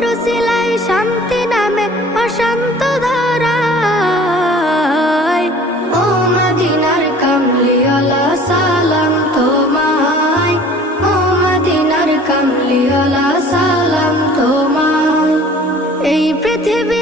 তোমার উসিলায় শান্তি নামে অশান্ত ধরায়। ও মদিনার কামলিওয়ালা সালাম তোমায়, ও মদিনার কামলিওয়ালা সালাম তোমায়। এই পৃথিবী